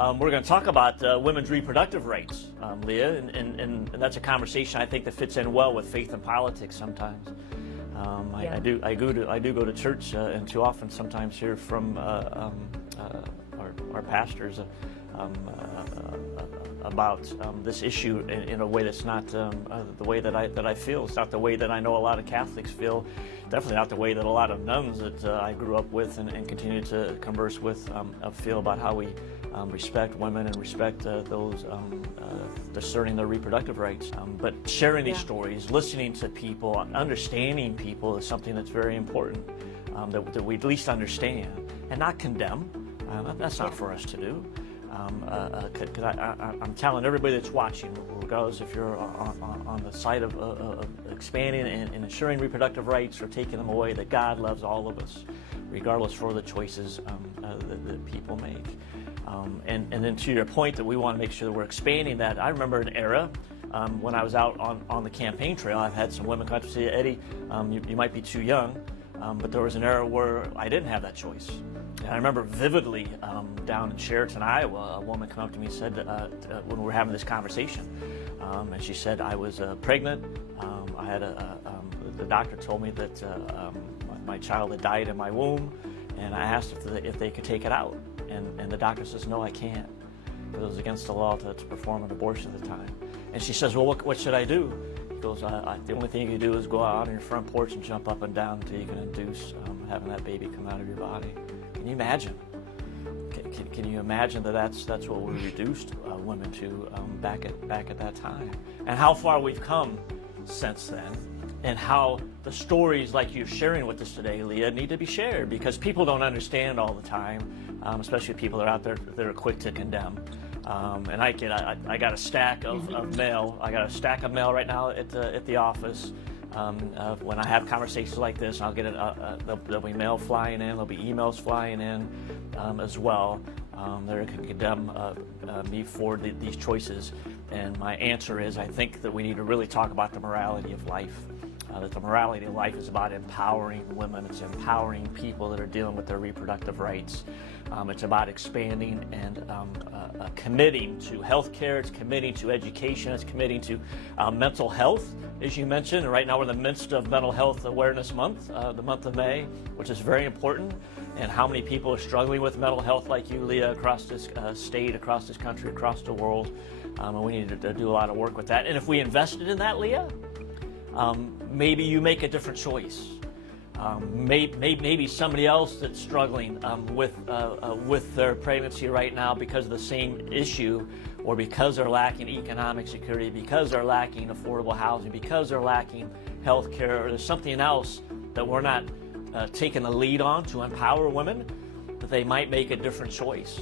We're going to talk about women's reproductive rights, Leah, and that's a conversation I think that fits in well with faith and politics sometimes. I do go to church, and too often sometimes hear from our pastors about this issue in a way that's not the way that I feel. It's not the way that I know a lot of Catholics feel. Definitely not the way that a lot of nuns that I grew up with and continue to converse with feel about how we respect women and respect those discerning their reproductive rights. But sharing these stories, listening to people, understanding people is something that's very important, that we at least understand and not condemn. That's not for us to do. Because I'm telling everybody that's watching, regardless if you're on the side of expanding and ensuring reproductive rights or taking them away, that God loves all of us, regardless for the choices that people make. And then to your point that we want to make sure that we're expanding that, I remember an era when I was out on the campaign trail. I've had some women come to say, Eddie, you might be too young, but there was an era where I didn't have that choice. And I remember vividly down in Sheraton, Iowa, a woman came up to me and said, when we were having this conversation, and she said, I was pregnant. I had the doctor told me that my child had died in my womb, and I asked if they could take it out. And the doctor says, no, I can't, because it was against the law to perform an abortion at the time. And she says, well, what should I do? He goes, the only thing you can do is go out on your front porch and jump up and down until you can induce having that baby come out of your body. Can you imagine? Can you imagine that that's what we reduced women to back at that time? And how far we've come since then, and how the stories like you're sharing with us today, Leah, need to be shared, because people don't understand all the time, especially people that are out there that are quick to condemn. And I got a stack of mail. I got a stack of mail right now at the office. When I have conversations like this, I'll get there'll be mail flying in, there'll be emails flying in as well. That can condemn me for these choices. And my answer is, I think that we need to really talk about the morality of life. That the morality of life is about empowering women. It's empowering people that are dealing with their reproductive rights. It's about expanding and committing to health care. It's committing to education. It's committing to mental health, as you mentioned. And right now we're in the midst of Mental Health Awareness Month, the month of May, which is very important. And how many people are struggling with mental health like you, Leah, across this state, across this country, across the world. And we need to do a lot of work with that. And if we invested in that, Leah, maybe you make a different choice. Maybe somebody else that's struggling with their pregnancy right now because of the same issue, or because they're lacking economic security, because they're lacking affordable housing, because they're lacking health care, or there's something else that we're not taking the lead on to empower women, that they might make a different choice.